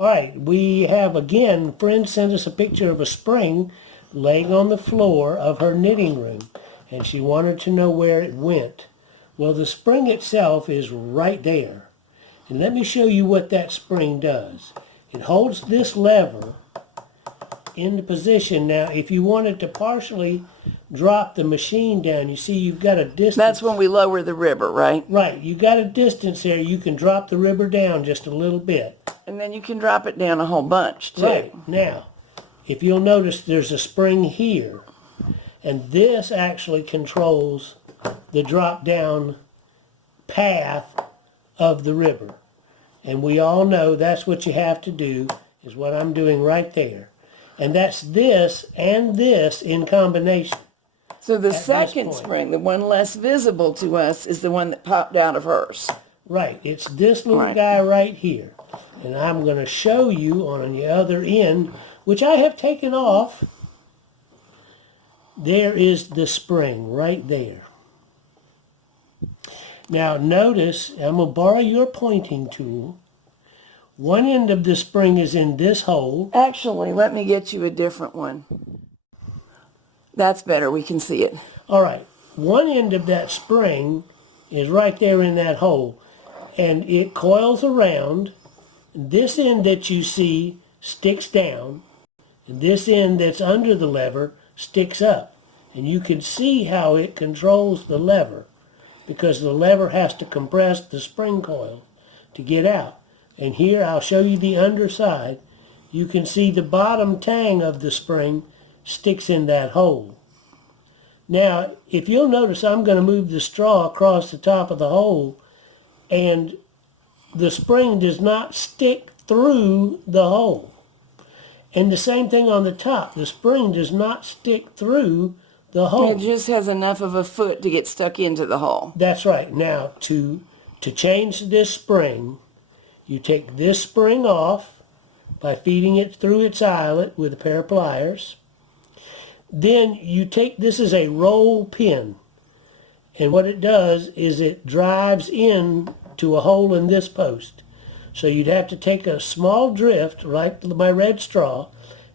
All right, we have again, friend sent us a picture of a spring laying on the floor of her knitting room, and she wanted to know where it went. Well, the spring itself is right there. And let me show you what that spring does. It holds this lever into position. Now, if you wanted to partially drop the machine down, you see you've got a distance. That's when we lower the ribber, right? Right, you got a distance there. You can drop the ribber down just a little bit. And then you can drop it down a whole bunch, too. Right, now, if you'll notice there's a spring here, and this actually controls the drop down path of the ribber. And we all know that's what you have to do, is what I'm doing right there. And that's this and this in combination. So the second spring, the one less visible to us, is the one that popped out of hers. Right, it's this little guy right here. And I'm going to show you on the other end, which I have taken off. There is the spring right there. Now notice, I'm going to borrow your pointing tool. One end of the spring is in this hole. Actually, let me get you a different one. That's better, we can see it. All right, one end of that spring is right there in that hole. And it coils around. This end that you see sticks down. And this end that's under the lever sticks up. And you can see how it controls the lever, because the lever has to compress the spring coil to get out. And here I'll show you the underside. You can see the bottom tang of the spring sticks in that hole. Now, if you'll notice, I'm going to move the straw across the top of the hole, and the spring does not stick through the hole. And the same thing on the top. The spring does not stick through the hole. It just has enough of a foot to get stuck into the hole. That's right. Now, to change this spring, you take this spring off by feeding it through its eyelet with a pair of pliers. Then you take, this is a roll pin. And what it does is it drives in to a hole in this post. So you'd have to take a small drift, like my red straw,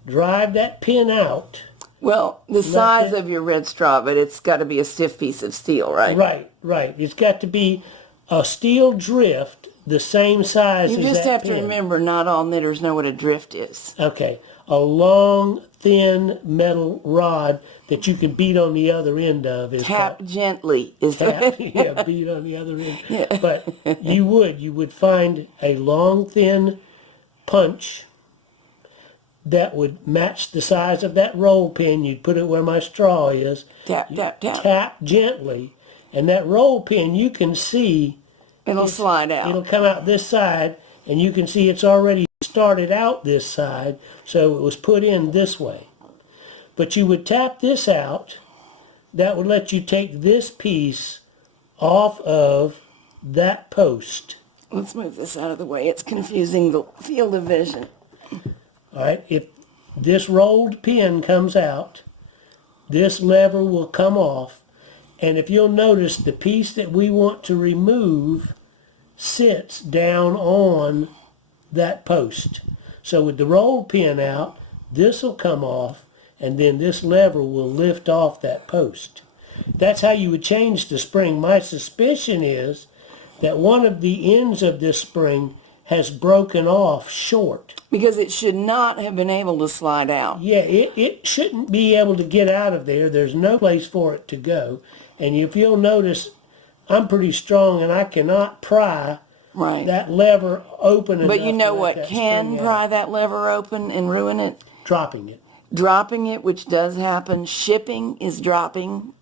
drive that pin out. Well, the size of your red straw, but it's got to be a stiff piece of steel, right? Right. It's got to be a steel drift the same size as that pin. You just have to remember, not all knitters know what a drift is. Okay. A long, thin metal rod that you can beat on the other end of. Tap gently. Yeah, beat on the other end. Yeah. But you would find a long, thin punch that would match the size of that roll pin. You'd put it where my straw is. Tap, tap, tap. Tap gently. And that roll pin, you can see. It'll slide out. It'll come out this side, and you can see it's already started out this side, so it was put in this way. But you would tap this out. That would let you take this piece off of that post. Let's move this out of the way. It's confusing the field of vision. All right, if this rolled pin comes out, this lever will come off, and if you'll notice, the piece that we want to remove sits down on that post. So with the roll pin out, this will come off, and then this lever will lift off that post. That's how you would change the spring. My suspicion is that one of the ends of this spring has broken off short. Because it should not have been able to slide out. Yeah, it shouldn't be able to get out of there. There's no place for it to go. And if you'll notice, I'm pretty strong and I cannot pry that lever open enough. But you know what can pry that lever open and ruin it? Dropping it. Dropping it, which does happen. Shipping is dropping.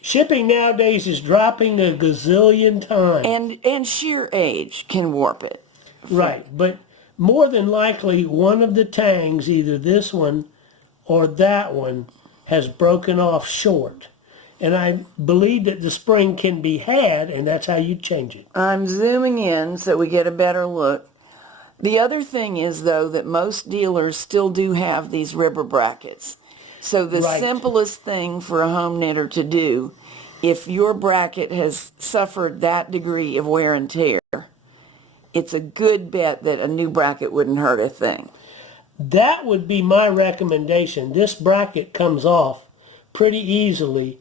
Shipping nowadays is dropping a gazillion times. And sheer age can warp it. Right, but more than likely one of the tangs, either this one or that one, has broken off short. And I believe that the spring can be had, and that's how you change it. I'm zooming in so we get a better look. The other thing is, though, that most dealers still do have these ribber brackets. So the simplest thing for a home knitter to do, if your bracket has suffered that degree of wear and tear, it's a good bet that a new bracket wouldn't hurt a thing. That would be my recommendation. This bracket comes off pretty easily,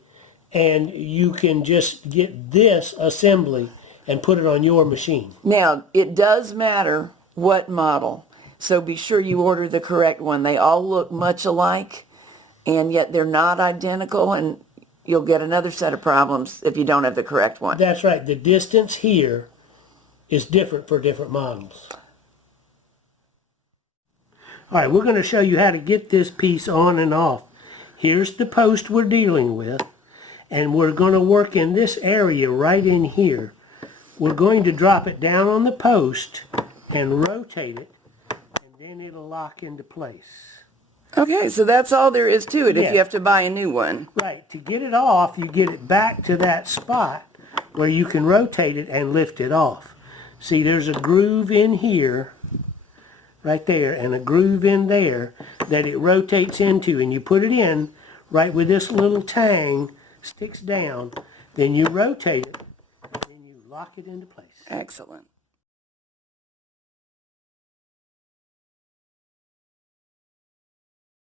and you can just get this assembly and put it on your machine. Now, it does matter what model, so be sure you order the correct one. They all look much alike, and yet they're not identical, and you'll get another set of problems if you don't have the correct one. That's right. The distance here is different for different models. All right, we're going to show you how to get this piece on and off. Here's the post we're dealing with, and we're going to work in this area right in here. We're going to drop it down on the post and rotate it, and then it'll lock into place. Okay, so that's all there is to it if Yeah. you have to buy a new one. Right, to get it off, you get it back to that spot where you can rotate it and lift it off. See, there's a groove in here, right there, and a groove in there that it rotates into, and you put it in right where this little tang sticks down, then you rotate it, and then you lock it into place. Excellent.